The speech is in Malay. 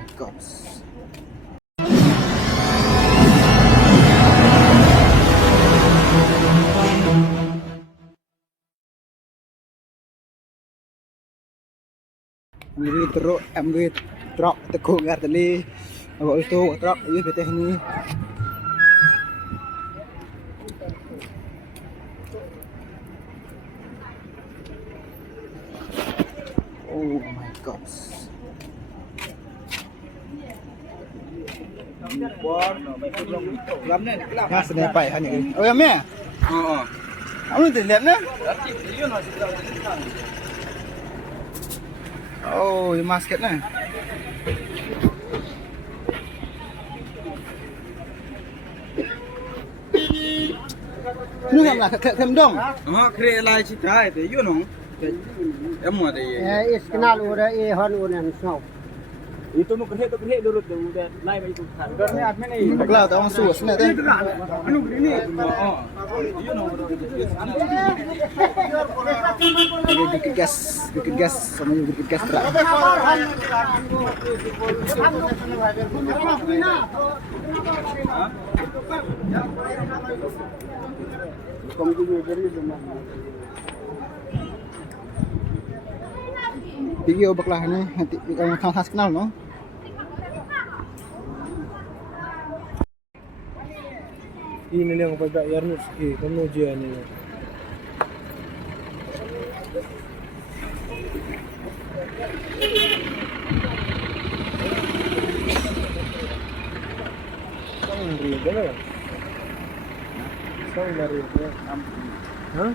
my god. MV truk tekuk ngar tali. Bawa Alto truk ini PT ini. Oh my god. Ya sedang pai hanya ini. Oh ya me. Kamu lihat na? Oh, yung masket na. Ano nga kem dong? Kre lai chi tai te yu nong. Em mo de. Is kenal udah hon udah snow. Itu mo kre durut de udah lai mai tu kan. Karne at me nei. Baglaw ta ang suwas na te. Anu gini. Yu nong. Bukit gas sama yung bukit gas truk. Tinggi obak lah ni, nanti kalau khas kenal no. Ini yang pada Yarnus kamu dia ni. Sang dari mana? Sang dari Hah?